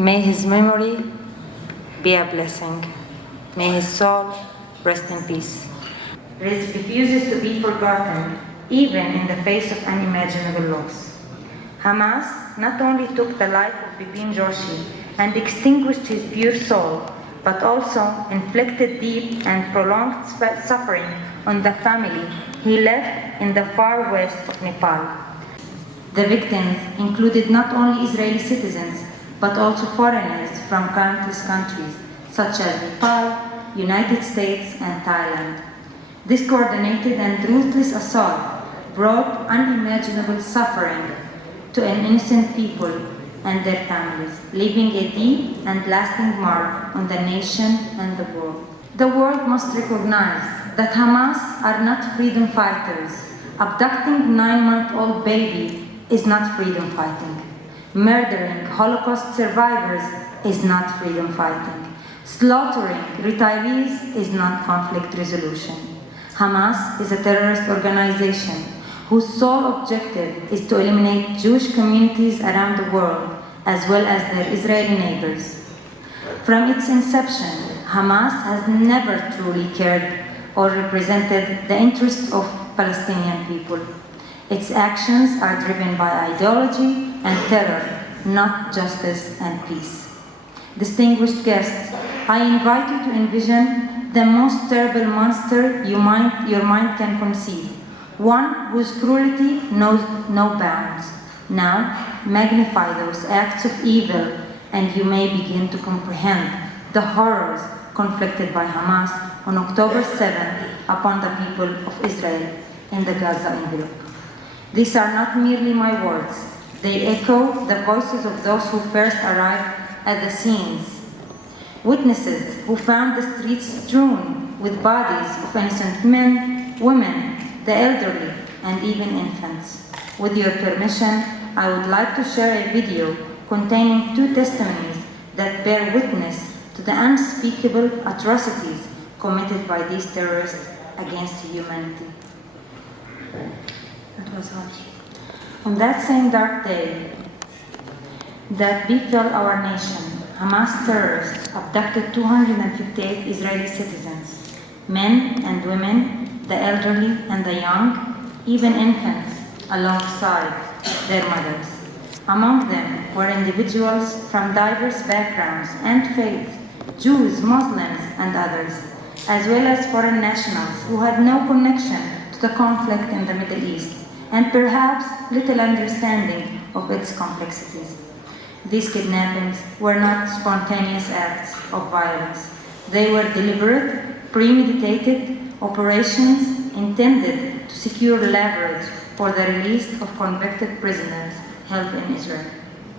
May his memory be a blessing. May his soul rest in peace. Refuses to be forgotten, even in the face of unimaginable loss. Hamas not only took the life of Bipin Joshi and extinguished his pure soul, but also inflicted deep and prolonged suffering on the family he left in the far west of Nepal. The victims included not only Israeli citizens, but also foreigners from countless countries, such as Nepal, United States, and Thailand. This coordinated and ruthless assault brought unimaginable suffering to an innocent people and their families, leaving a deep and lasting mark on the nation and the world. The world must recognize that Hamas are not freedom fighters. Abducting 9-month-old baby is not freedom fighting. Murdering Holocaust survivors is not freedom fighting. Slaughtering retirees is not conflict resolution. Hamas is a terrorist organization whose sole objective is to eliminate Jewish communities around the world, as well as their Israeli neighbors. From its inception, Hamas has never truly cared or represented the interests of Palestinian people. Its actions are driven by ideology and terror, not justice and peace. Distinguished guests, I invite you to envision the most terrible monster your mind can conceive, one whose cruelty knows no bounds. Now, magnify those acts of evil, and you may begin to comprehend the horrors conflicted by Hamas on October 7th upon the people of Israel in the Gaza envelope. These are not merely my words. They echo the voices of those who first arrived at the scenes. Witnesses who found the streets strewn with bodies of innocent men, women, the elderly, and even infants. With your permission, I would like to share a video containing 2 testimonies that bear witness to the unspeakable atrocities committed by these terrorists against humanity. That was harsh. On that same dark day that befell our nation, Hamas terrorists abducted 258 Israeli citizens, men and women, the elderly and the young, even infants, alongside their mothers. Among them were individuals from diverse backgrounds and faiths, Jews, Muslims, and others, as well as foreign nationals who had no connection to the conflict in the Middle East, and perhaps little understanding of its complexities. These kidnappings were not spontaneous acts of violence. They were deliberate, premeditated operations intended to secure leverage for the release of convicted prisoners held in Israel.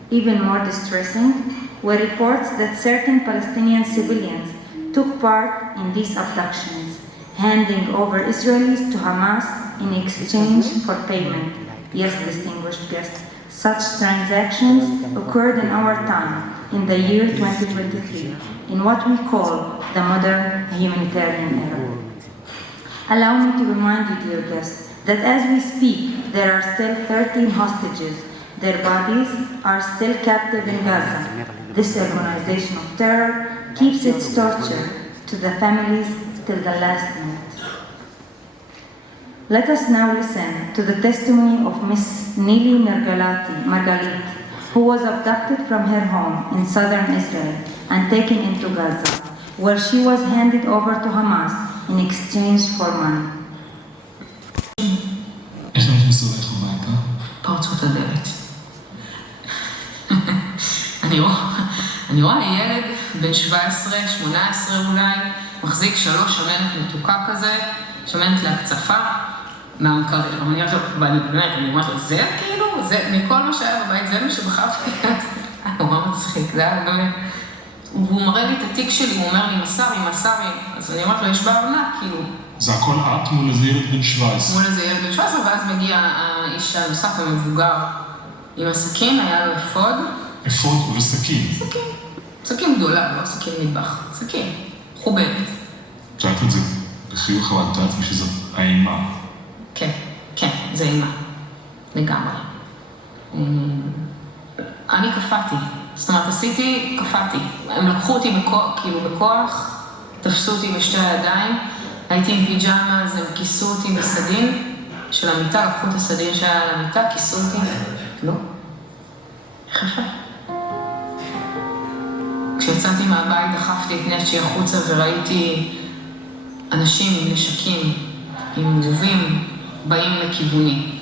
Even more distressing were reports that certain Palestinian civilians took part in these abductions, handing over Israelis to Hamas in exchange for payment. Yes, distinguished guests, such transactions occurred in our time, in the year 2023, in what we call the modern humanitarian era. Allow me to remind you, dear guests, that as we speak, there are still 13 hostages. Their bodies are still captive in Gaza. This organization of terror keeps its torture to the families till the last minute. Let us now listen to the testimony of Miss Nili Margalit, who was abducted from her home in southern Israel and taken into Gaza, where she was handed over to Hamas in exchange for money. איך נכנסו אליך הביתה? פרצו את הדלת. אני רואה ילד בן 17, 18 אולי, מחזיק 3 שמנת מתוקה כזה, שמנת להקצפה, מהמקרר. אני אומרת לו, זה כאילו? זה, מכל מה שהיה בבית, זה מה שבחרתי. נורא מצחיק, זה היה באמת. והוא מראה לי את התיק שלי, הוא אומר לי, מסרי, אז אני אומרת לו, יש בעונה, כאילו. זה הכל את מול איזה ילד בן 17. מול איזה ילד בן 17, ואז מגיע האיש הנוסף המבוגר עם הסכין, היה לו אפוד. אפוד וסכין. סכין גדולה, לא סכין מטבח. סכין, חובדת. את יודעת את זה בחיוך, אבל את יודעת מי שזאת האימה. כן, זה אימה. לגמרי. אני קפאתי. זאת אומרת, קפאתי. הם לקחו אותי בכוח, תפסו אותי בשתי הידיים, הייתי עם פיג'מה, אז הם כיסו אותי בסדין של המיטה, לקחו את הסדין שהיה על המיטה, כיסו אותי. לא. איך יפה. כשיצאתי מהבית דחפתי את נשי החוצה וראיתי אנשים עם נשקים, עם רובים, באים לכיווני.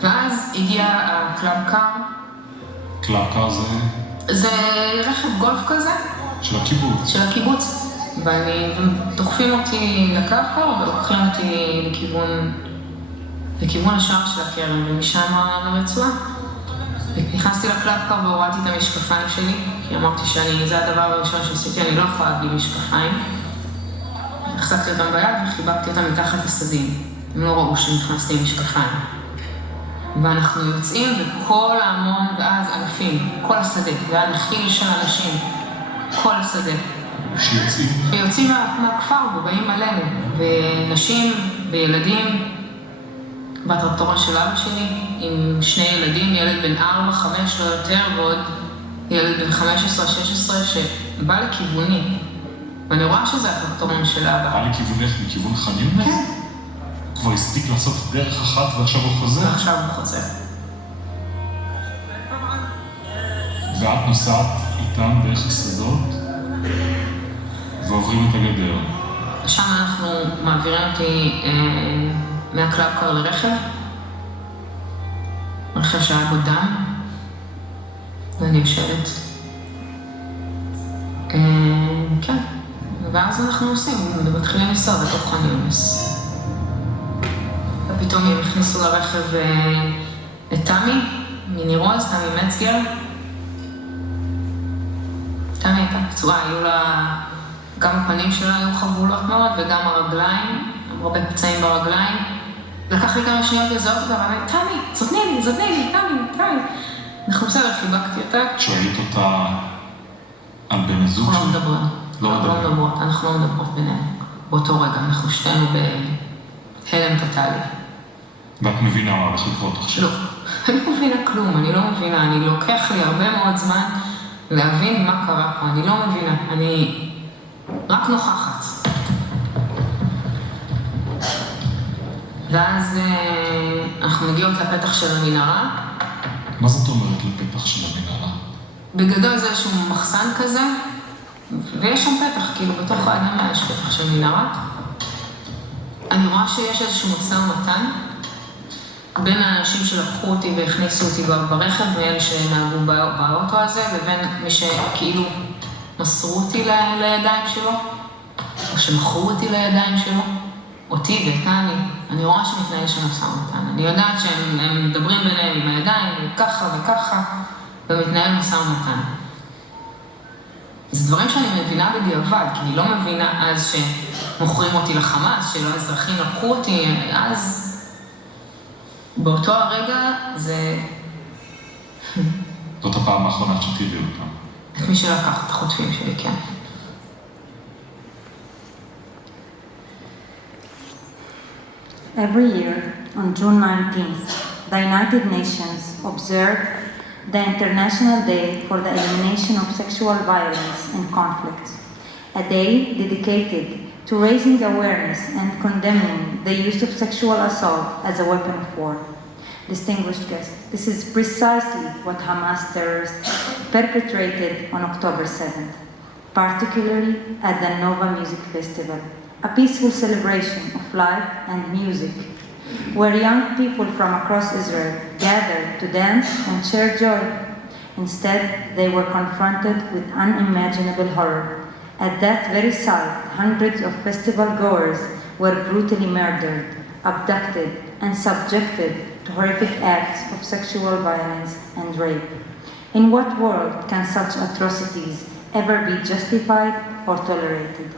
ואז הגיע הקלאב קאר. קלאב קאר זה? זה רכב גולף כזה. של הקיבוץ. של הקיבוץ. ודוחפים אותי לקלאב קאר ולוקחים אותי לכיוון השער של הקרן ומשם לרצועה. נכנסתי לקלאב קאר והורדתי את המשקפיים שלי, כי אמרתי זה הדבר הראשון שעשיתי, אני לא יכולה בלי משקפיים. החזקתי אותם ביד וחיבקתי אותם מתחת לסדין. הם לא ראו שנכנסתי עם משקפיים. ואנחנו יוצאים וכל ההמון, ואז אלפים, כל השדה, והיה נחיל של אנשים, כל השדה. שיוצאים מהכפר ובאים עלינו, ונשים וילדים, והטרקטורון של אבא שלי, עם שני ילדים, ילד בן 4, 5, לא יותר, ועוד ילד בן 15, 16, שבא לכיווני. ואני רואה שזה הטרקטורון של אבא. בא לכיוונך, מכיוון חניון? כן. הוא כבר הספיק לעשות דרך אחת ועכשיו הוא חוזר? ועכשיו הוא חוזר. ואת נוסעת איתם דרך השדות ועוברים את הגדר. שם אנחנו מעבירים אותי מהקלאב קאר לרכב. רכב שהיה בו דם. ואני יושבת. כן. ואז אנחנו עושים, מתחילים לנסוע בתוך חניונס. ופתאום הם הכניסו לרכב את תמי, מנירוז, תמי מצגר. תמי הייתה פצועה, היו לה, גם הפנים שלה היו חבולות מאוד, וגם הרגליים, הרבה פצעים ברגליים. לקח לי כמה שניות לזהות אותה, ואמרתי, תמי, זותני לי, תמי. אנחנו בסדר, חיבקתי אותה. שואלת אותה על בן הזוג אנחנו לא מדברים. אנחנו לא מדברות בינינו. באותו רגע, אנחנו שתינו בהלם טוטלי. ואת מבינה מה הולך לקרות עכשיו? לא, אני לא מבינה כלום, אני לוקח לי הרבה מאוד זמן להבין מה קרה פה, אני לא מבינה, אני רק נוכחת. ואז אנחנו מגיעות לפתח של המנהרה. מה זאת אומרת לפתח של המנהרה? בגדול זה איזשהו מחסן כזה, ויש שם פתח, כאילו בתוך האדמה יש פתח של מנהרה. אני רואה שיש איזשהו משא ומתן בין האנשים שלקחו אותי והכניסו אותי ברכב, מאלה שנהגו באוטו הזה, לבין מי שכאילו מסרו אותי לידיים שלו, או שמכרו אותי לידיים שלו, אותי ואיתני. אני רואה שמתנהל שם משא ומתן. אני יודעת שהם מדברים ביניהם עם הידיים, וככה וככה, ומתנהל משא ומתן. זה דברים שאני מבינה בדיעבד, כי אני לא מבינה אז שמוכרים אותי לחמאס, שלא אזרחים לקחו אותי, אז באותו הרגע זה... זאת הפעם האחרונה שתראי אותם. את מי שלקח את החוטפים שלי, כן. Every year, on June 19th, the United Nations observe the International Day for the Elimination of Sexual Violence in Conflict, a day dedicated to raising awareness and condemning the use of sexual assault as a weapon of war. Distinguished guests, this is precisely what Hamas terrorists perpetrated on October 7th, particularly at the Nova Music Festival, a peaceful celebration of life and music, where young people from across Israel gathered to dance and share joy. Instead, they were confronted with unimaginable horror. At that very site, hundreds of festival goers were brutally murdered, abducted, and subjected to horrific acts of sexual violence and rape. In what world can such atrocities ever be justified or tolerated?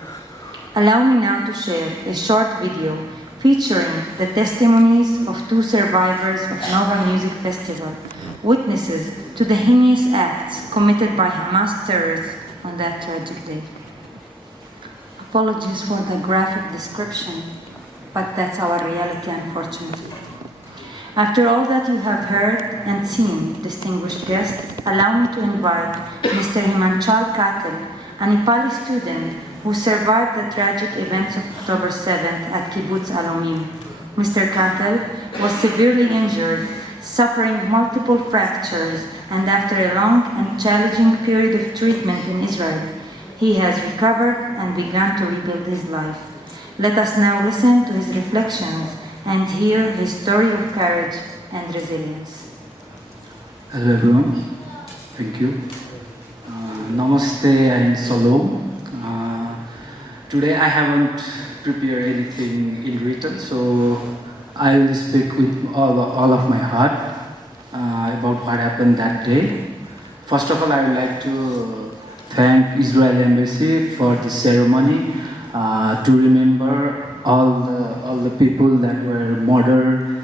Allow me now to share a short video featuring the testimonies of two survivors of Nova Music Festival, witnesses to the heinous acts committed by Hamas terrorists on that tragic day. Apologies for the graphic description, but that's our reality, unfortunately. After all that you have heard and seen, distinguished guests, allow me to invite Mr. Himanchal Katel, a Nepali student who survived the tragic events of October 7th at Kibbutz Alomim. Mr. Katel was severely injured, suffering multiple fractures, and after a long and challenging period of treatment in Israel, he has recovered and begun to rebuild his life. Let us now listen to his reflections and hear his story of courage and resilience. Hello everyone, thank you. Namaste and Shalom. Today I haven't prepared anything in written, so I will speak with all of my heart about what happened that day. First of all, I would like to thank Israel Embassy for the ceremony to remember all the people that were murdered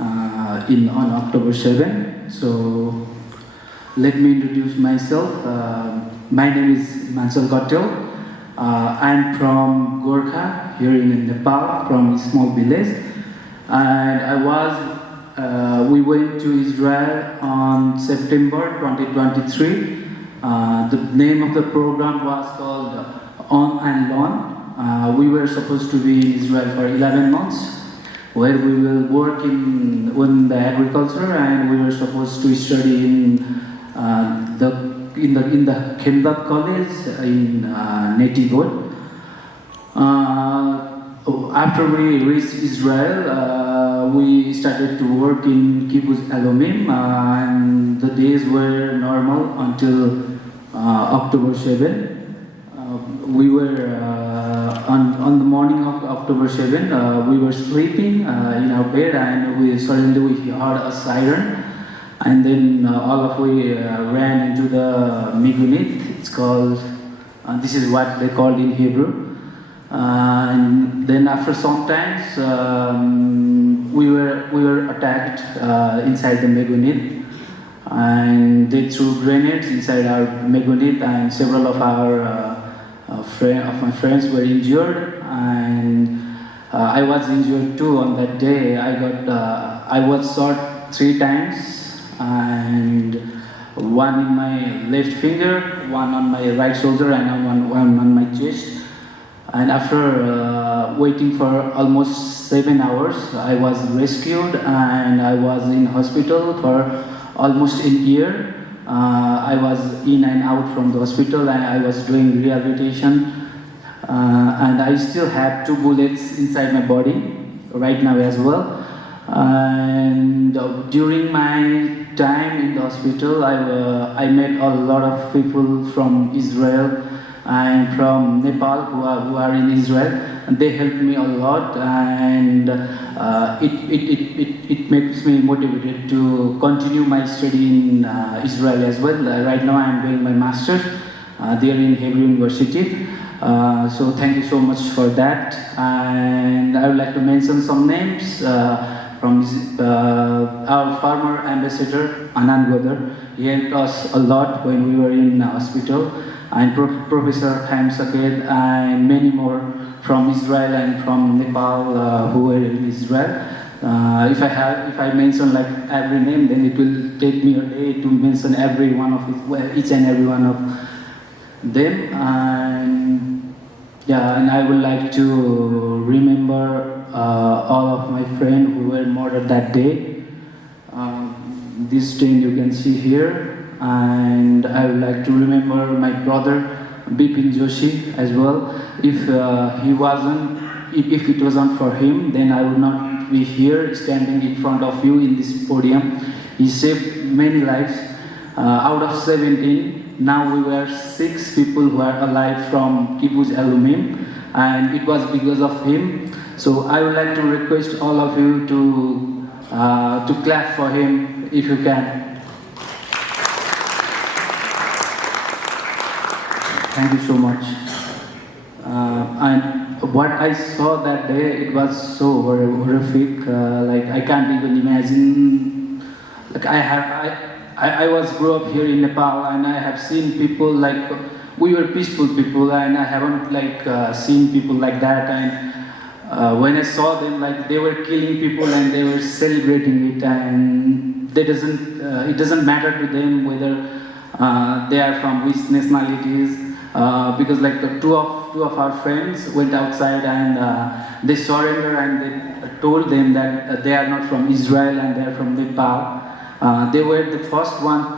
on October 7. So let me introduce myself. My name is Mansal Katel. I'm from Gorkha, here in Nepal, from a small village. And we went to Israel on September 2023. The name of the program was called On and Learn. We were supposed to be in Israel for 11 months, where we will work in the agriculture, and we were supposed to study in the Khemdat College in Netivot. After we reached Israel, we started to work in Kibbutz Alomim, and the days were normal until October 7. We were on the morning of October 7. We were sleeping in our bed, and suddenly we heard a siren, and then we ran into the Migunit. It's called. This is what they called in Hebrew. And then after some times, we were attacked inside the Megunit, and they threw grenades inside our Megunit, and several of my friends were injured, and I was injured too on that day. I was shot 3 times, and one in my left finger, one on my right shoulder, and one on my chest. And after waiting for almost 7 hours, I was rescued, and I was in hospital for almost a year. I was in and out from the hospital, and I was doing rehabilitation. And I still have 2 bullets inside my body right now as well. And during my time in the hospital, I met a lot of people from Israel and from Nepal who are in Israel, and they helped me a lot, and it makes me motivated to continue my study in Israel as well. Right now I am doing my master's there in Hebrew University. So thank you so much for that, and I would like to mention some names from our former ambassador Aanand. He helped us a lot when we were in hospital, and Professor Chaim Saked, and many more from Israel and from Nepal who were in Israel. If I mention like every name, then it will take me a day to mention every one of each and every one of them. And I would like to remember all of my friends who were murdered that day. This thing you can see here. And I would like to remember my brother Bipin Joshi as well. If it wasn't for him, then I would not be here standing in front of you in this podium. He saved many lives. Out of 17, now we were 6 people who are alive from Kibbutz Alomim, and it was because of him. So I would like to request all of you to clap for him if you can. Thank you so much. And what I saw that day, it was so horrific. Like I can't even imagine. Like I was grew up here in Nepal, and I have seen people like we were peaceful people, and I haven't seen people like that. And when I saw them, like they were killing people and they were celebrating it, and it doesn't matter to them whether they are from which nationalities, because like two of our friends went outside and they surrendered, and they told them that they are not from Israel and they are from Nepal. They were the first one.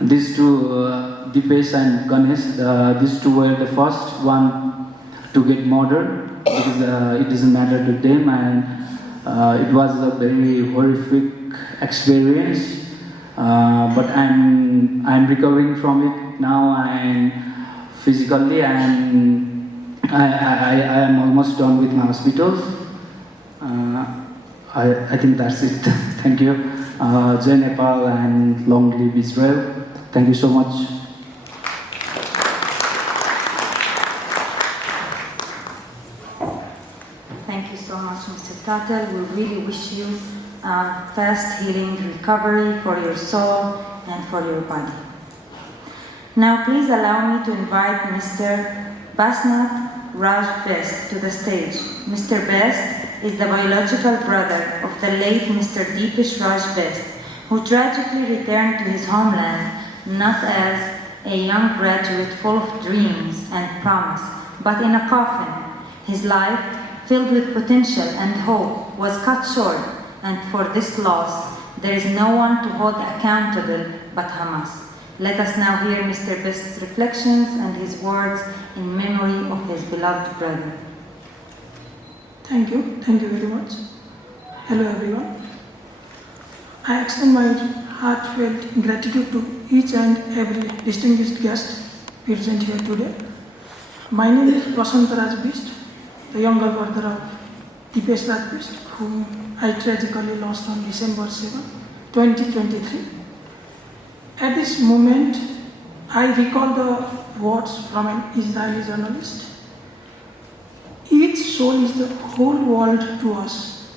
These two, Dipesh and Ganesh, these two were the first one to get murdered, because it doesn't matter to them, and it was a very horrific experience. But I'm recovering from it now, and physically, and I am almost done with my hospitals. I think that's it. Thank you. Jai Nepal and long live Israel. Thank you so much. Thank you so much, Mr. Tatel. We really wish you fast healing recovery for your soul and for your body. Now please allow me to invite Mr. Basnath Raj Best to the stage. Mr. Best is the biological brother of the late Mr. Dipesh Raj Best, who tragically returned to his homeland not as a young graduate full of dreams and promise, but in a coffin. His life, filled with potential and hope, was cut short, and for this loss, there is no one to hold accountable but Hamas. Let us now hear Mr. Best's reflections and his words in memory of his beloved brother. Thank you very much. Hello everyone. I extend my heartfelt gratitude to each and every distinguished guest present here today. My name is Prashant Raj Bist, the younger brother of Dipesh Raj Bist, whom I tragically lost on December 7, 2023. At this moment, I recall the words from an Israeli journalist. Each soul is the whole world to us.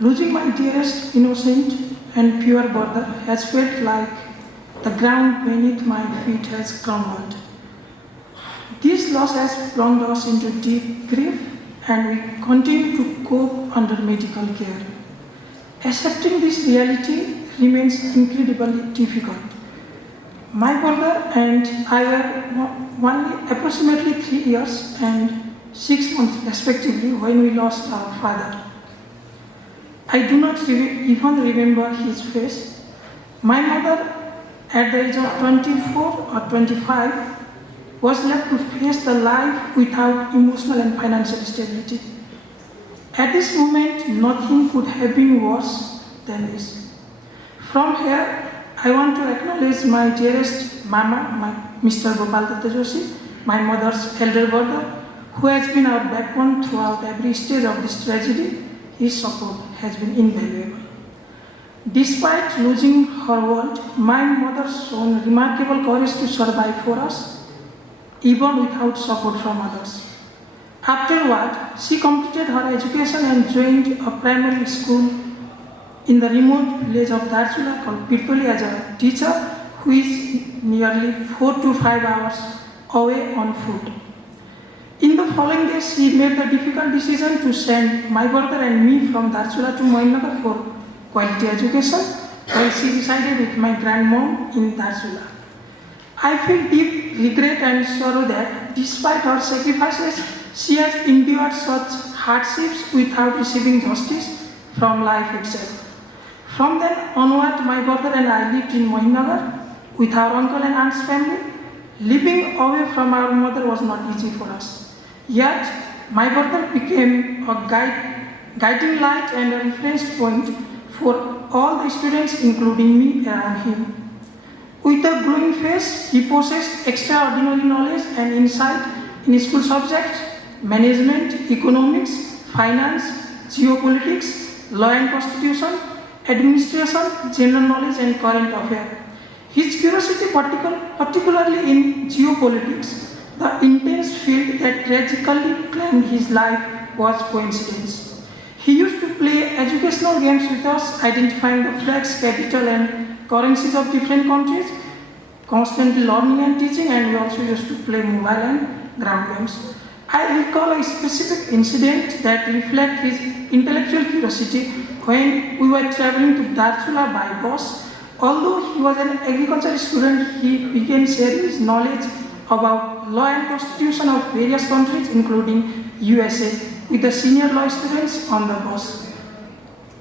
Losing my dearest, innocent, and pure brother has felt like the ground beneath my feet has crumbled. This loss has plunged us into deep grief, and we continue to cope under medical care. Accepting this reality remains incredibly difficult. My brother and I were only approximately 3 years and 6 months respectively when we lost our father. I do not even remember his face. My mother, at the age of 24 or 25, was left to face the life without emotional and financial stability. At this moment, nothing could have been worse than this. From here, I want to acknowledge my dearest Mama, Mr. Gopal Datta Joshi, my mother's elder brother, who has been our backbone throughout every stage of this tragedy. His support has been invaluable. Despite losing her world, my mother showed remarkable courage to survive for us, even without support from others. Afterward, she completed her education and joined a primary school in the remote village of Darsula called Pirtoli as a teacher, who is nearly 4 to 5 hours away on foot. In the following days, she made the difficult decision to send my brother and me from Darsula to Mohinnagar for quality education, while she resided with my grandmom in Darsula. I feel deep regret and sorrow that despite her sacrifices, she has endured such hardships without receiving justice from life itself. From then onward, my brother and I lived in Mohinnagar with our uncle and aunt's family. Living away from our mother was not easy for us. Yet, my brother became a guiding light and a reference point for all the students, including me, around him. With a glowing face, he possessed extraordinary knowledge and insight in school subjects, management, economics, finance, geopolitics, law and constitution, administration, general knowledge and current affairs. His curiosity, particularly in geopolitics, the intense field that tragically claimed his life, was coincidence. He used to play educational games with us, identifying the flags, capital and currencies of different countries, constantly learning and teaching, and we also used to play mobile and ground games. I recall a specific incident that reflects his intellectual curiosity when we were traveling to Darchula by bus. Although he was an agricultural student, he began sharing his knowledge about law and constitution of various countries, including USA, with the senior law students on the bus.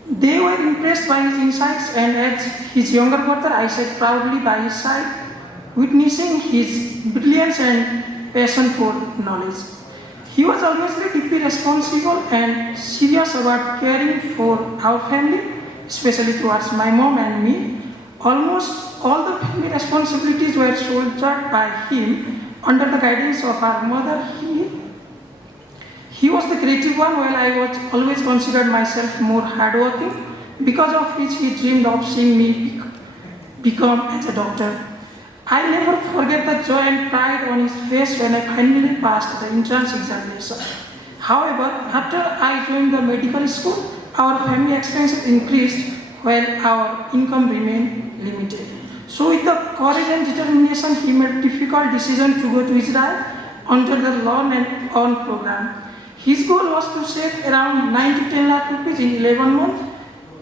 They were impressed by his insights, and as his younger brother, I sat proudly by his side, witnessing his brilliance and passion for knowledge. He was always deeply responsible and serious about caring for our family, especially towards my mom and me. Almost all the family responsibilities were shouldered by him under the guidance of our mother. He was the creative one, while I was always considered myself more hardworking, because of which he dreamed of seeing me become as a doctor. I never forget the joy and pride on his face when I finally passed the entrance examination. However, after I joined the medical school, our family expenses increased while our income remained limited. So with the courage and determination, he made a difficult decision to go to Israel under the Learn and Earn program. His goal was to save around 9 to 10 lakh rupees in 11 months,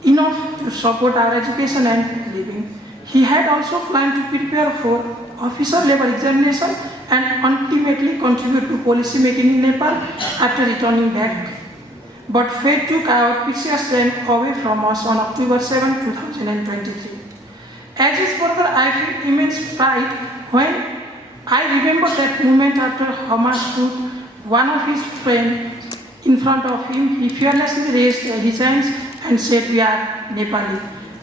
enough to support our education and living. He had also planned to prepare for officer level examination and ultimately contribute to policy making in Nepal after returning back. But fate took our precious strength away from us on October 7, 2023. As his brother, I feel immense pride when I remember that moment after Hamas put one of his friends in front of him. He fearlessly raised his hands and said, "We are Nepali."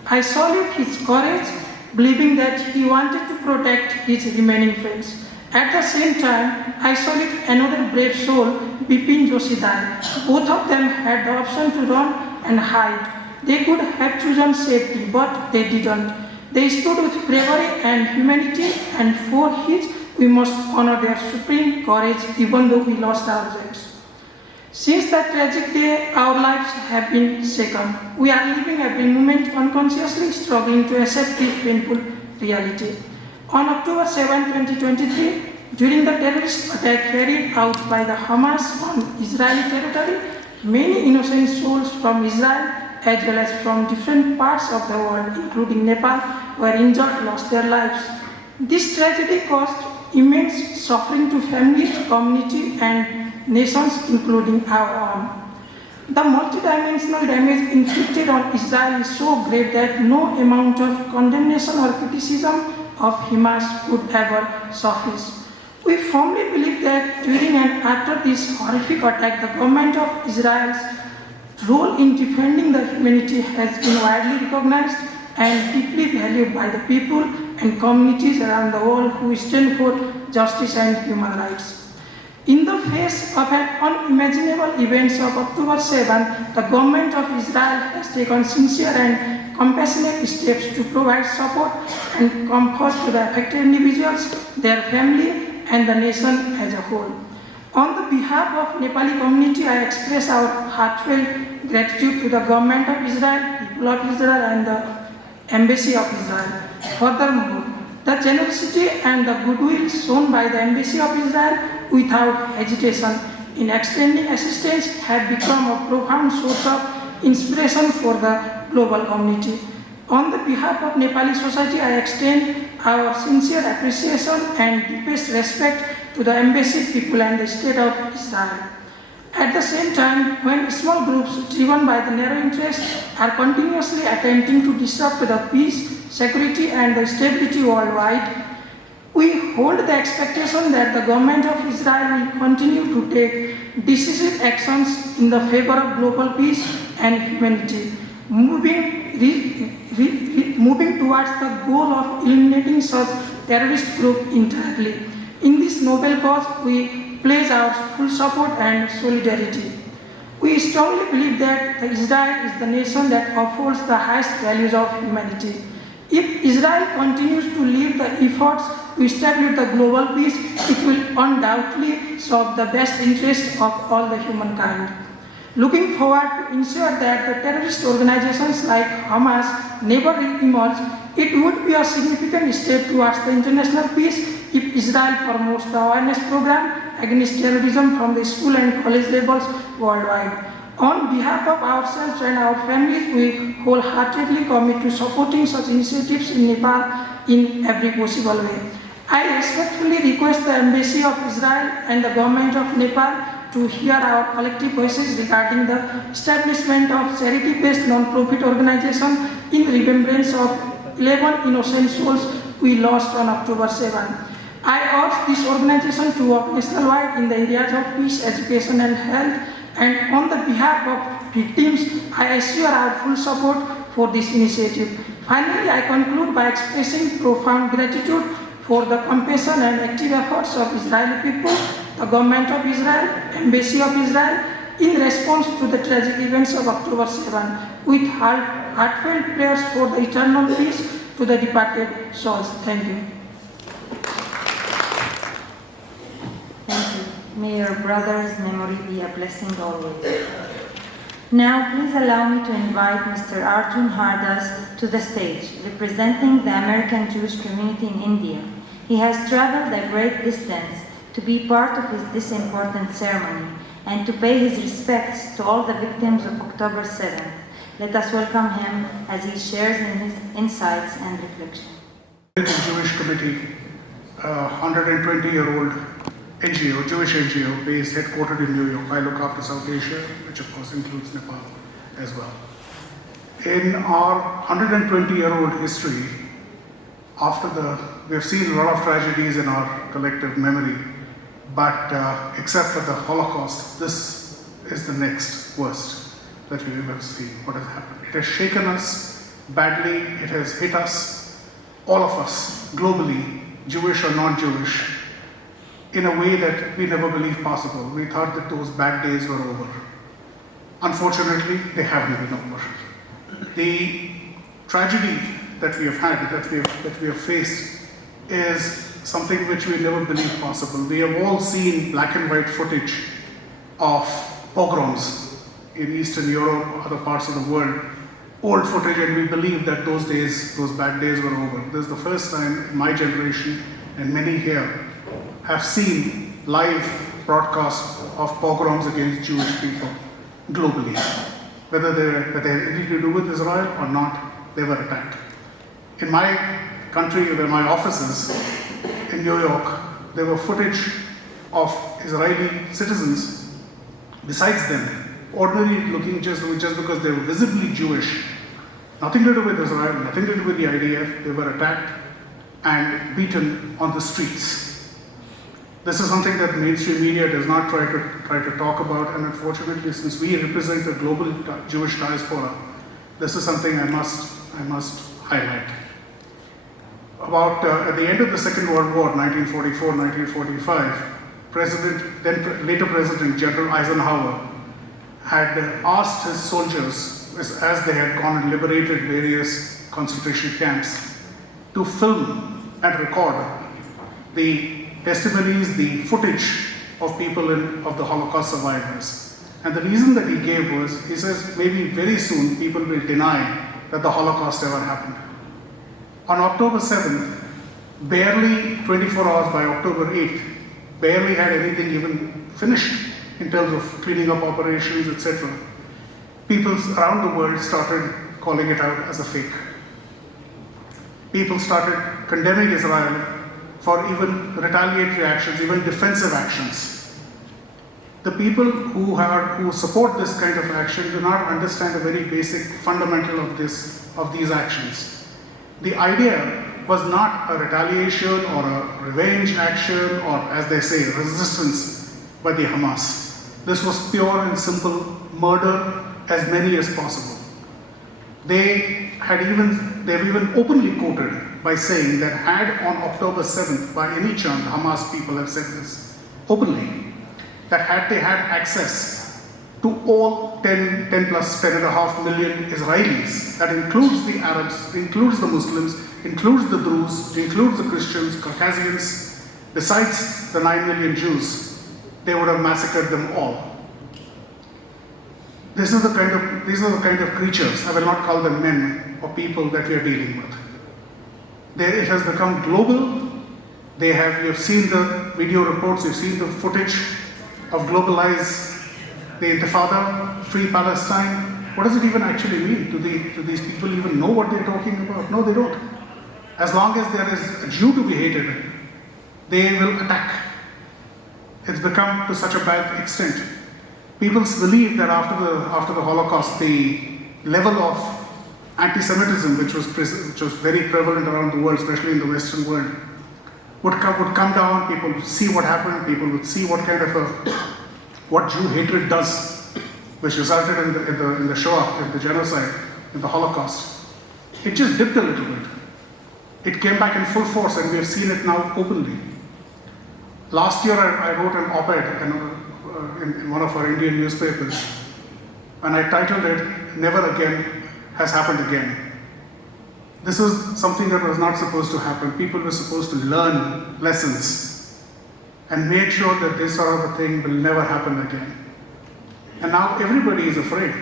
I salute his courage, believing that he wanted to protect his remaining friends. At the same time, I salute another brave soul, Bipin Joshi Dai. Both of them had the option to run and hide. They could have chosen safety, but they didn't. They stood with bravery and humanity, and for which we must honor their supreme courage, even though we lost our lives. Since that tragic day, our lives have been shaken. We are living every moment unconsciously struggling to accept this painful reality. On October 7, 2023, during the terrorist attack carried out by the Hamas on Israeli territory, many innocent souls from Israel as well as from different parts of the world, including Nepal, were injured, lost their lives. This tragedy caused immense suffering to families, community, and nations, including our own. The multidimensional damage inflicted on Israel is so great that no amount of condemnation or criticism of Hamas could ever suffice. We firmly believe that during and after this horrific attack, the government of Israel's role in defending the humanity has been widely recognized and deeply valued by the people and communities around the world who stand for justice and human rights. In the face of an unimaginable events of October 7, the government of Israel has taken sincere and compassionate steps to provide support and comfort to the affected individuals, their family, and the nation as a whole. On the behalf of Nepali community, I express our heartfelt gratitude to the government of Israel, people of Israel, and the Embassy of Israel. Furthermore, the generosity and the goodwill shown by the Embassy of Israel without hesitation in extending assistance have become a profound source of inspiration for the global community. On the behalf of Nepali society, I extend our sincere appreciation and deepest respect to the embassy, people, and the state of Israel. At the same time, when small groups driven by the narrow interests are continuously attempting to disrupt the peace, security, and the stability worldwide, we hold the expectation that the government of Israel will continue to take decisive actions in the favor of global peace and humanity, moving towards the goal of eliminating such terrorist group entirely. In this noble cause, we pledge our full support and solidarity. We strongly believe that Israel is the nation that upholds the highest values of humanity. If Israel continues to lead the efforts to establish the global peace, it will undoubtedly serve the best interests of all the humankind. Looking forward to ensure that the terrorist organizations like Hamas never re-emerge, it would be a significant step towards the international peace if Israel promotes the awareness program against terrorism from the school and college levels worldwide. On behalf of ourselves and our families, we wholeheartedly commit to supporting such initiatives in Nepal in every possible way. I respectfully request the Embassy of Israel and the Government of Nepal to hear our collective voices regarding the establishment of charity-based non-profit organization in remembrance of 11 innocent souls we lost on October 7. I urge this organization to work nationwide in the areas of peace, education and health, and on the behalf of victims, I assure our full support for this initiative. Finally, I conclude by expressing profound gratitude for the compassion and active efforts of Israeli people, the Government of Israel, Embassy of Israel, in response to the tragic events of October 7, with heartfelt prayers for the eternal peace to the departed souls. Thank you. Thank you. May your brother's memory be a blessing always. Now, please allow me to invite Mr. Arjun Hardas to the stage, representing the American Jewish community in India. He has traveled a great distance to be part of this important ceremony and to pay his respects to all the victims of October 7th. Let us welcome him as he shares in his insights and reflections. The Jewish Committee, 120-year-old NGO, Jewish NGO, based headquartered in New York. I look after South Asia, which of course includes Nepal as well. In our 120-year-old history, we have seen a lot of tragedies in our collective memory, but except for the Holocaust, this is the next worst that we've ever seen. What has happened? It has shaken us badly. It has hit us, all of us, globally, Jewish or non-Jewish, in a way that we never believed possible. We thought that those bad days were over. Unfortunately, they haven't been over. The tragedy that we have had, that we have faced, is something which we never believed possible. We have all seen black and white footage of pogroms in Eastern Europe, other parts of the world, old footage, and we believe that those bad days were over. This is the first time in my generation, and many here, have seen live broadcasts of pogroms against Jewish people globally. Whether they had anything to do with Israel or not, they were attacked. In my country, in my offices in New York, there were footage of Israeli citizens, besides them, ordinary looking just because they were visibly Jewish, nothing to do with Israel, nothing to do with the IDF, they were attacked and beaten on the streets. This is something that mainstream media does not try to talk about, and unfortunately, since we represent the global Jewish diaspora, this is something I must highlight. About at the end of the Second World War, 1944-1945, later President General Eisenhower had asked his soldiers, as they had gone and liberated various concentration camps, to film and record the testimonies, the footage of people of the Holocaust survivors. And the reason that he gave was, he says, maybe very soon people will deny that the Holocaust ever happened. On October 7th, barely 24 hours by October 8th, barely had anything even finished in terms of cleaning up operations, etc. People around the world started calling it out as a fake. People started condemning Israel for even retaliatory actions, even defensive actions. The people who support this kind of action do not understand a very basic fundamental of these actions. The idea was not a retaliation or a revenge action or, as they say, resistance by the Hamas. This was pure and simple murder, as many as possible. They've even openly quoted by saying that had on October 7th, by any chance, Hamas people have said this openly, that had they had access to all 10.5 million Israelis, that includes the Arabs, includes the Muslims, includes the Druze, includes the Christians, Caucasians, besides the 9 million Jews, they would have massacred them all. These are the kind of creatures, I will not call them men or people, that we are dealing with. It has become global, You've seen the video reports, you've seen the footage of Globalize, the Intifada, Free Palestine. What does it even actually mean? Do these people even know what they're talking about? No, they don't. As long as there is a Jew to be hated, they will attack. It's become to such a bad extent. People believe that after the Holocaust, the level of anti-Semitism, which was very prevalent around the world, especially in the Western world, would come down. People would see what happened. People would see what kind of what Jew hatred does, which resulted in the Shoah, in the genocide, in the Holocaust. It just dipped a little bit. It came back in full force, and we have seen it now openly. Last year, I wrote an op-ed in one of our Indian newspapers, and I titled it, "Never Again Has Happened Again." This is something that was not supposed to happen. People were supposed to learn lessons and make sure that this sort of a thing will never happen again. And now everybody is afraid,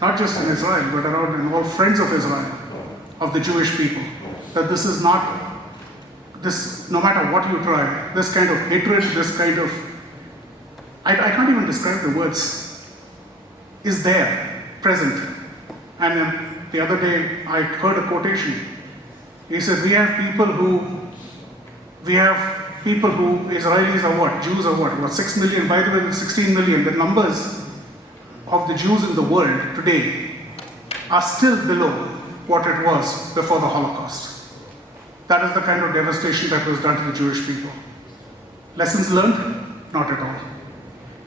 not just in Israel, but around in all friends of Israel, of the Jewish people, that this is not, no matter what you try, this kind of hatred, this kind of, I can't even describe the words, is there, present. And the other day I heard a quotation. He said, we have people who, Israelis are what? Jews are what? 6 million, by the way, 16 million. The numbers of the Jews in the world today are still below what it was before the Holocaust. That is the kind of devastation that was done to the Jewish people. Lessons learned? Not at all.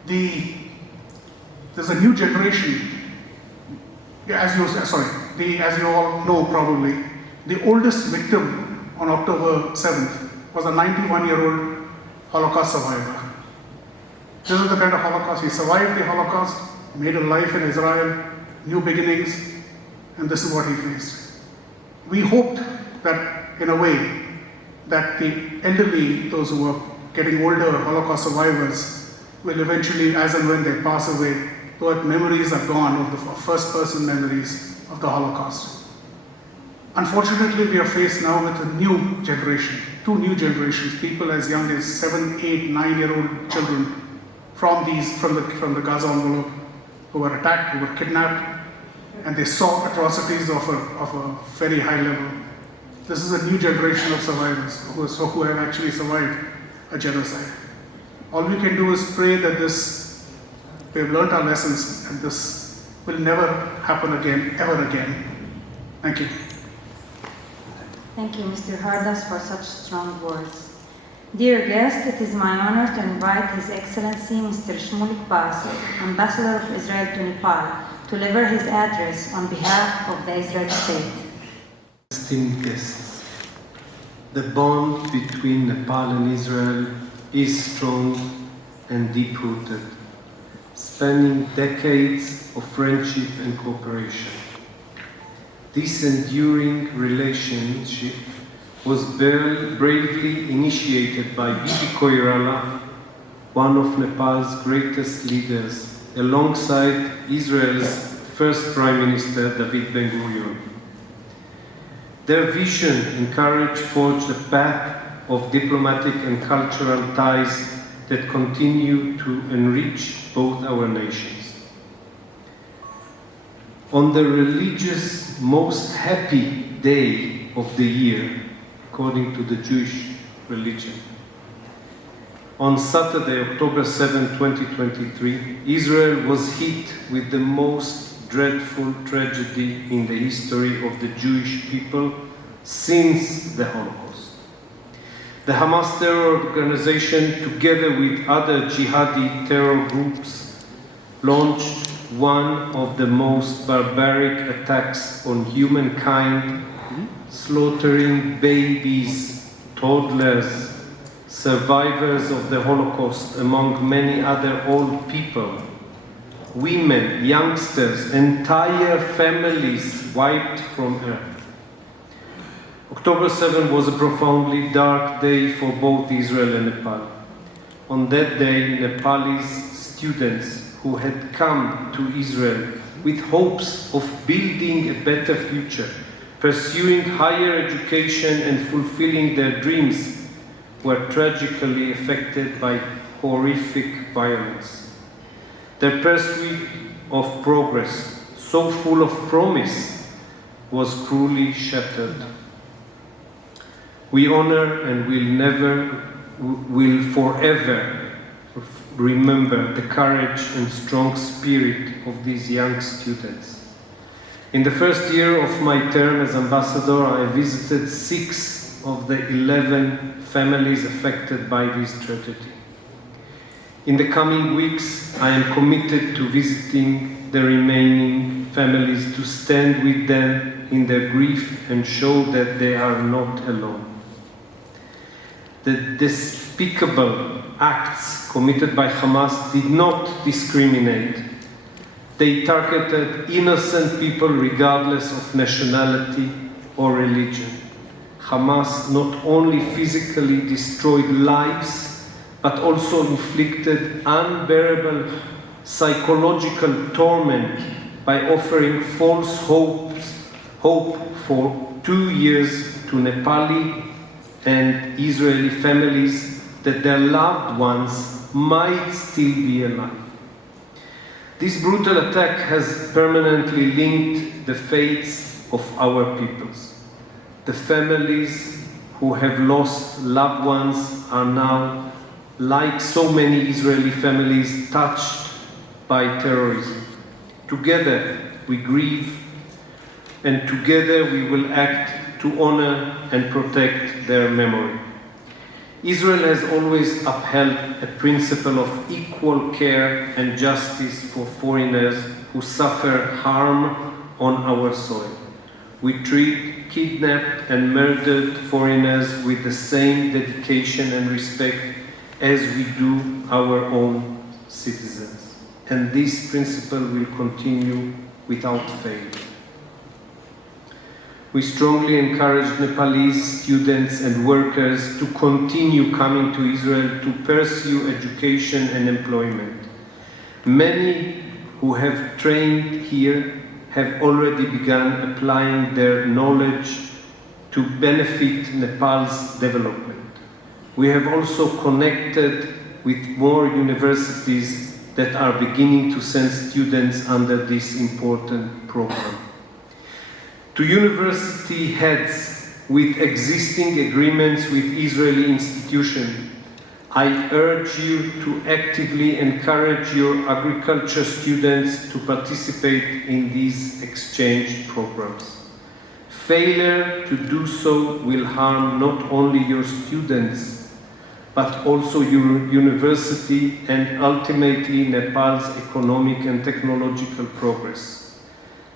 There's a new generation. As you all know probably, the oldest victim on October 7th was a 91-year-old Holocaust survivor. This is the kind of Holocaust. He survived the Holocaust, made a life in Israel, new beginnings, and this is what he faced. We hoped that, in a way, that the elderly, those who are getting older, Holocaust survivors, will eventually, as and when they pass away, but memories are gone of the first-person memories of the Holocaust. Unfortunately, we are faced now with a new generation, two new generations, people as young as 7, 8, 9-year-old children from the Gaza envelope who were attacked, who were kidnapped, and they saw atrocities of a very high level. This is a new generation of survivors who have actually survived a genocide. All we can do is pray that we have learned our lessons, and this will never happen again, ever again. Thank you. Thank you, Mr. Hardas, for such strong words. Dear guests, it is my honor to invite His Excellency Mr. Shmulik Bas, Ambassador of Israel to Nepal, to deliver his address on behalf of the Israeli state. Esteemed guests, the bond between Nepal and Israel is strong and deep-rooted, spanning decades of friendship and cooperation. This enduring relationship was bravely initiated by Bibi Koirala, one of Nepal's greatest leaders, alongside Israel's first Prime Minister, David Ben-Gurion. Their vision and courage forged a path of diplomatic and cultural ties that continue to enrich both our nations. On the religious most happy day of the year, according to the Jewish religion, on Saturday, October 7, 2023, Israel was hit with the most dreadful tragedy in the history of the Jewish people since the Holocaust. The Hamas terror organization, together with other jihadi terror groups, launched one of the most barbaric attacks on humankind, slaughtering babies, toddlers, survivors of the Holocaust, among many other old people, women, youngsters, entire families wiped from earth. October 7 was a profoundly dark day for both Israel and Nepal. On that day, Nepalese students who had come to Israel with hopes of building a better future, pursuing higher education and fulfilling their dreams, were tragically affected by horrific violence. Their pursuit of progress, so full of promise, was cruelly shattered. We honor and will forever remember the courage and strong spirit of these young students. In the first year of my term as ambassador, I visited 6 of the 11 families affected by this tragedy. In the coming weeks, I am committed to visiting the remaining families to stand with them in their grief and show that they are not alone. The despicable acts committed by Hamas did not discriminate. They targeted innocent people regardless of nationality or religion. Hamas not only physically destroyed lives, but also inflicted unbearable psychological torment by offering false hope for 2 years to Nepali and Israeli families that their loved ones might still be alive. This brutal attack has permanently linked the fates of our peoples. The families who have lost loved ones are now, like so many Israeli families, touched by terrorism. Together we grieve, and together we will act to honor and protect their memory. Israel has always upheld a principle of equal care and justice for foreigners who suffer harm on our soil. We treat kidnapped and murdered foreigners with the same dedication and respect as we do our own citizens. And this principle will continue without fail. We strongly encourage Nepalese students and workers to continue coming to Israel to pursue education and employment. Many who have trained here have already begun applying their knowledge to benefit Nepal's development. We have also connected with more universities that are beginning to send students under this important program. To university heads with existing agreements with Israeli institutions, I urge you to actively encourage your agriculture students to participate in these exchange programs. Failure to do so will harm not only your students, but also your university and ultimately Nepal's economic and technological progress.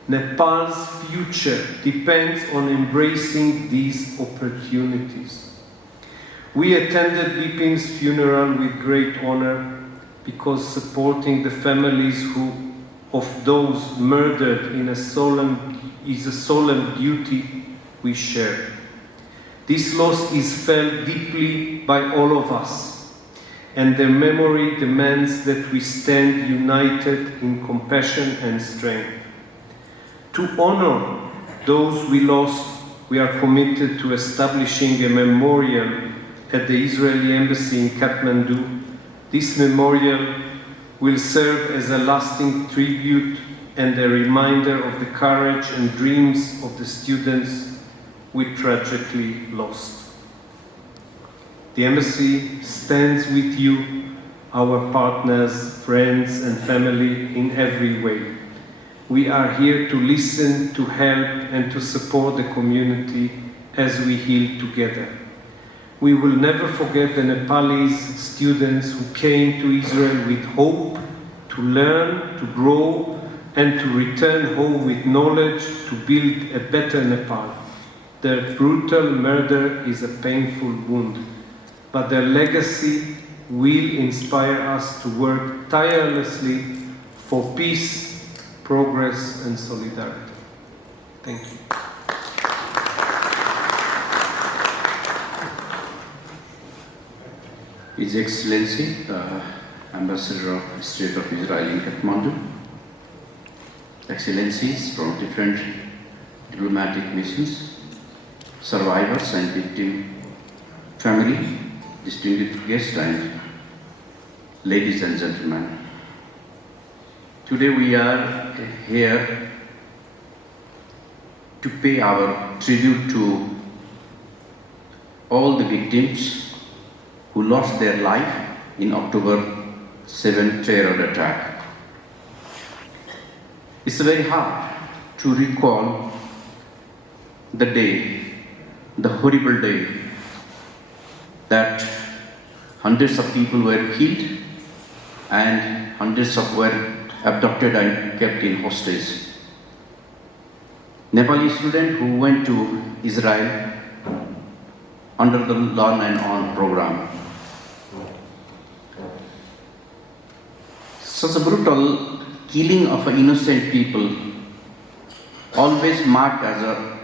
Nepal's future depends on embracing these opportunities. We attended Bipin's funeral with great honor because supporting the families of those murdered is a solemn duty we share. This loss is felt deeply by all of us, and their memory demands that we stand united in compassion and strength. To honor those we lost, we are committed to establishing a memorial at the Israeli Embassy in Kathmandu. This memorial will serve as a lasting tribute and a reminder of the courage and dreams of the students we tragically lost. The Embassy stands with you, our partners, friends, and family in every way. We are here to listen, to help, and to support the community as we heal together. We will never forget the Nepalese students who came to Israel with hope to learn, to grow, and to return home with knowledge to build a better Nepal. Their brutal murder is a painful wound, but their legacy will inspire us to work tirelessly for peace, progress, and solidarity. Thank you. His Excellency, Ambassador of State of Israel in Kathmandu, Excellencies from different diplomatic missions, survivors and victim family, distinguished guests, and ladies and gentlemen. Today we are here to pay our tribute to all the victims who lost their life in October 7 terror attack. It's very hard to recall the day, the horrible day that hundreds of people were killed and hundreds of were abducted and kept in hostage. Nepali student who went to Israel under the Learn and On program. Such a brutal killing of innocent people always marked as a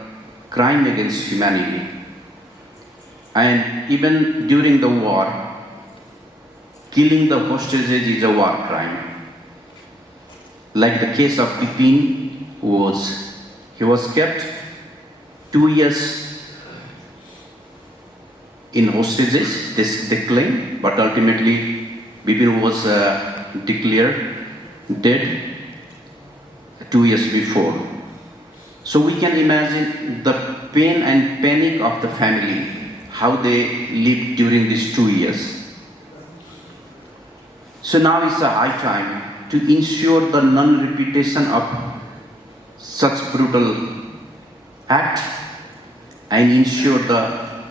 crime against humanity. And even during the war, killing the hostages is a war crime. Like the case of Bipin he was kept 2 years in hostages, they claim, but ultimately Bipin was declared dead 2 years before. So we can imagine the pain and panic of the family, how they lived during these 2 years. So now is the high time to ensure the non-repetition of such brutal act and ensure the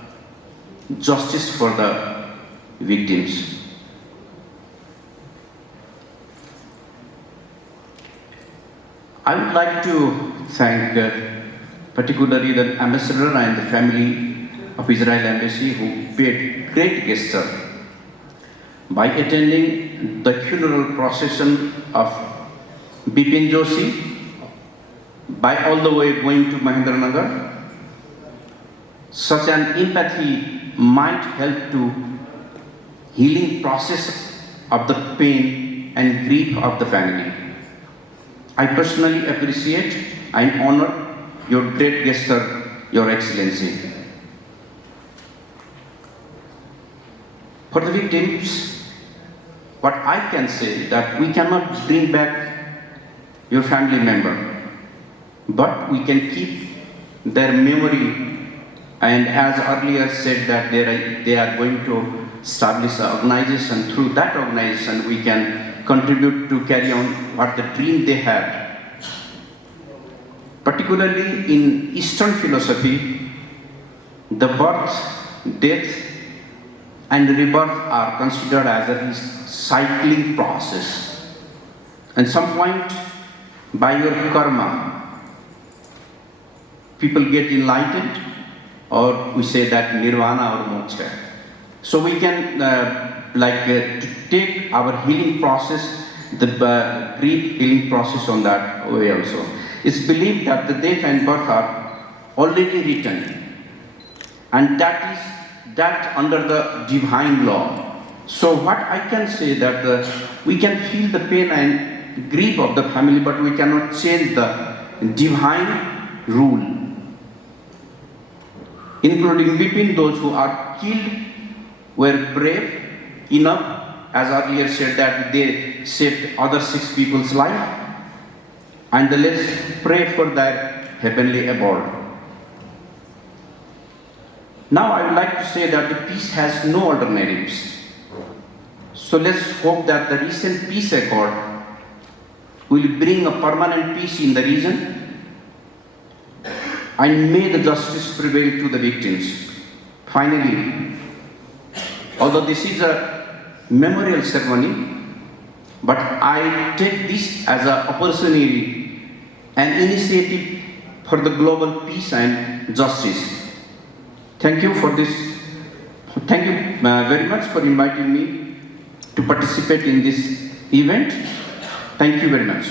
justice for the victims. I would like to thank particularly the ambassador and the family of Israel Embassy who paid great gesture by attending the funeral procession of Bipin Joshi, by all the way going to Mahendranagar. Such an empathy might help to healing process of the pain and grief of the family. I personally appreciate and honor your great gesture, Your Excellency. For the victims, what I can say that we cannot bring back your family member, but we can keep their memory, and as earlier said that they are going to establish an organization. Through that organization we can contribute to carry on what the dream they had. Particularly in Eastern philosophy, the birth, death and rebirth are considered as a cycling process. At some point, by your karma, people get enlightened, or we say that nirvana or moksha. So we can to take our healing process, the grief healing process on that way also. It's believed that the death and birth are already written, and that is that under the divine law. So what I can say that we can feel the pain and grief of the family, but we cannot change the divine rule. Including Bipin, those who are killed were brave enough, as earlier said, that they saved other 6 people's life. And let's pray for their heavenly abode. Now I would like to say that the peace has no alternatives. So let's hope that the recent peace accord will bring a permanent peace in the region, and may the justice prevail to the victims. Finally, although this is a memorial ceremony, but I take this as an opportunity, an initiative for the global peace and justice. Thank you for this. Thank you very much for inviting me to participate in this event. Thank you very much.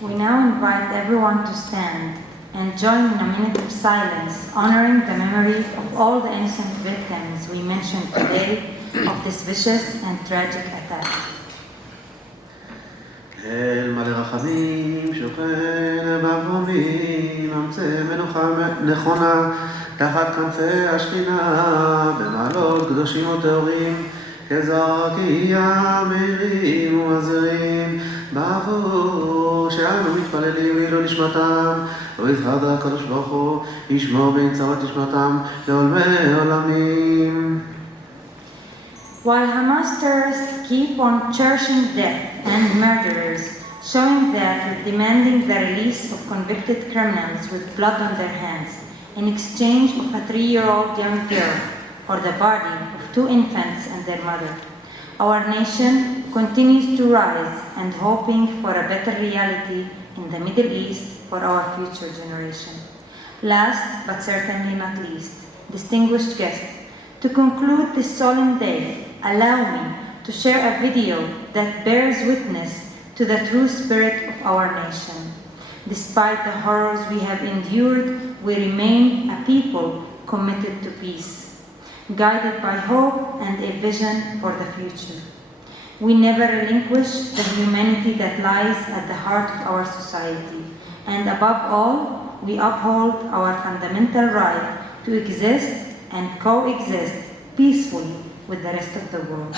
We now invite everyone to stand and join in a minute of silence, honoring the memory of all the innocent victims we mentioned today of this vicious and tragic attack. אל מלא רחמים, שוכן במרומים, אמצא מנוחה נכונה, תחת כנפי השכינה, במעלות קדושים וטהורים, כזרקיה מאירים ומזהירים, בעבור שאנו מתפללים לעילוי נשמתם, ובזכות הקדוש ברוך הוא ישמור בנצרות נשמתם לעולמי עולמים. While Hamas keep on cherishing death and murderers, showing that demanding the release of convicted criminals with blood on their hands in exchange of a 3-year-old young girl or the body of 2 infants and their mother, our nation continues to rise and hoping for a better reality in the Middle East for our future generation. Last, but certainly not least, distinguished guests, to conclude this solemn day, allow me to share a video that bears witness to the true spirit of our nation. Despite the horrors we have endured, we remain a people committed to peace, guided by hope and a vision for the future. We never relinquish the humanity that lies at the heart of our society, and above all, we uphold our fundamental right to exist and coexist peacefully with the rest of the world.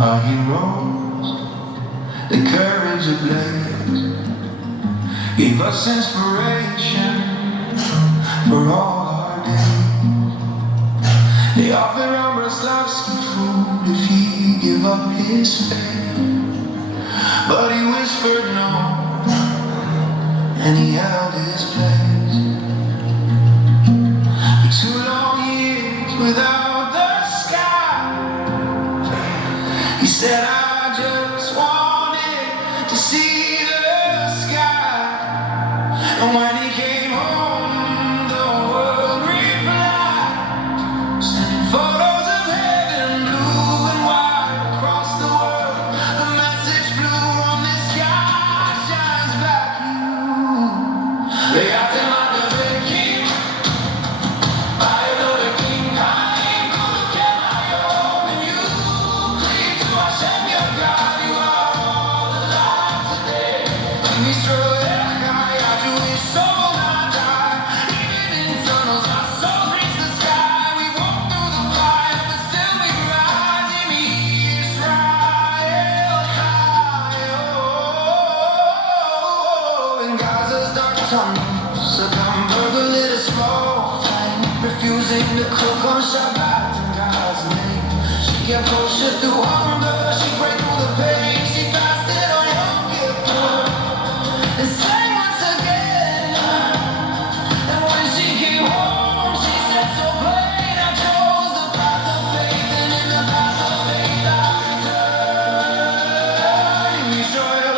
Our heroes, the courage ablaze, gave us inspiration for all our days. They offered Roslowski food if he give up his faith, but he whispered no, and he held his place. For 2 long years without the sky, he said, I just wanted to see the sky. And when he came home, the world replied, sending photos of heaven, blue and white, across the world. The message flew on this sky shines black. They acted like a big king. I know the king came, gonna get my own, and you cleave to Hashem, your God. You are all alive today. And we strode high, our Jewish soul not die. Even in tunnels, our souls reach the sky. We walk through the fire, but still we rise. In Israel, in Gaza's dark tunnels, Saddam burger lit a small flame, refusing to cook on Shabbat in God's name. She kept kosher through hunger, she prayed through the pain, she fasted on Yom Kippur and sang once again. And when she came home, she said so plain, I chose the path of faith, and in the path of faith I returned. In Israel,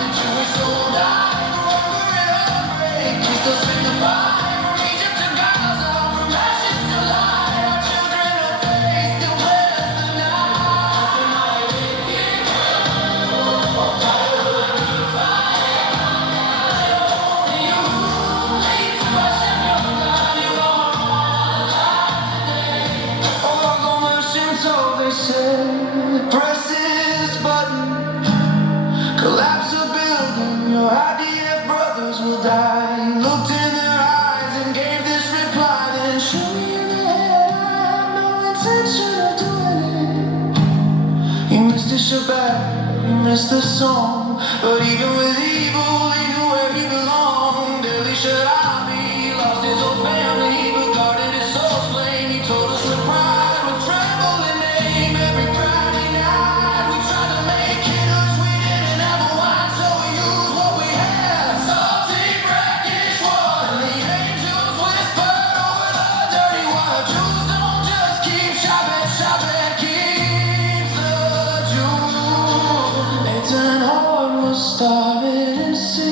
the Jewish soul died for hunger and heartbreak. We still spit the fire from Egypt to Gaza, from ashes to light. Our children of faith still bless the night. And I live here, you lead to Hashem, your God. You are all alive today. Oh, I'll go merchant, so they say. Press this button, collapse a building, your IDF brothers will die. He looked in their eyes and gave this reply, then shoot me in the head, I have no intention of doing it. He missed the Shabbat, he missed the song, but even with evil, he knew where he belonged. Daily Sharabi, he lost his whole family, but guarded his soul's flame. He told us with pride, with trembling name. Every Friday night, we tried to make killers, we didn't have a wine, so we used what we had. Salty, brackish water, and the angels whispered over the dirty water. Jews don't just keep Shabbat, Shabbat keeps the Jews. They turn hard, was starving and sick.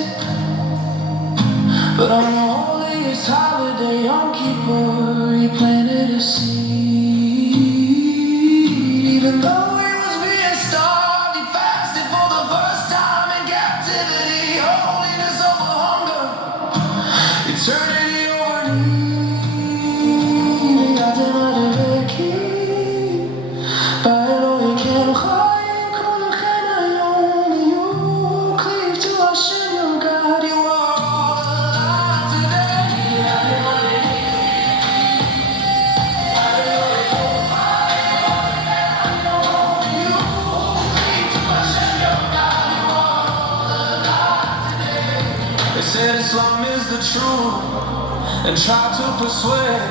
said Islam is the truth and tried to persuade,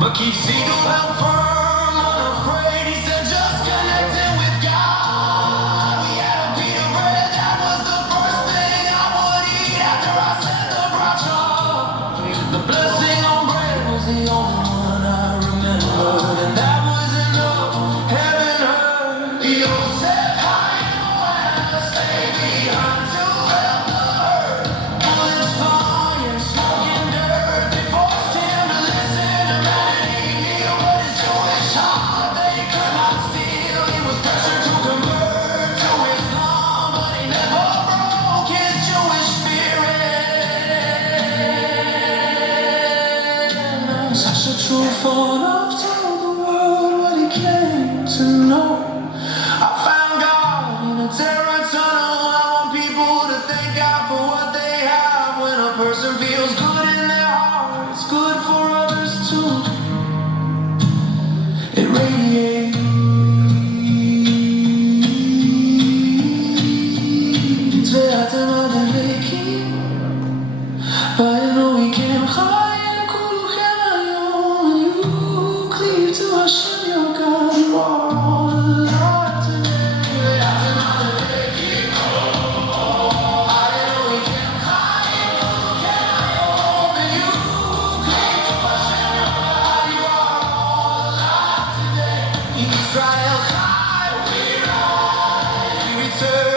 but keep Siegel held firm, unafraid. He said just connecting with God. We had a pita bread, that was the first thing I would eat after I said the bracha. The blessing on bread was the only one I remembered, and that was enough. Heaven heard. Yosef, high in the west, stay behind to help the herd. Bullets flying, smoking dirt. They forced him to listen to melody. Hear what his Jewish heart they could not steal. He was pressured to convert to Islam, but he never broke his Jewish spirit. Such a true fall of told the world what he came to know. I found God in a terror tunnel. I want people to thank God for what they have. When a person feels good in their heart, it's good for others too. It radiates. ואתם הדבקים בנו מכם חיים כולכם היום. And you cleave to Hashem your God. You are all alive today. ואתם הדבקים בנו מכם חיים כולכם היום. And you cleave to Hashem your God. You are all alive today. Israel chai, we rise, we return.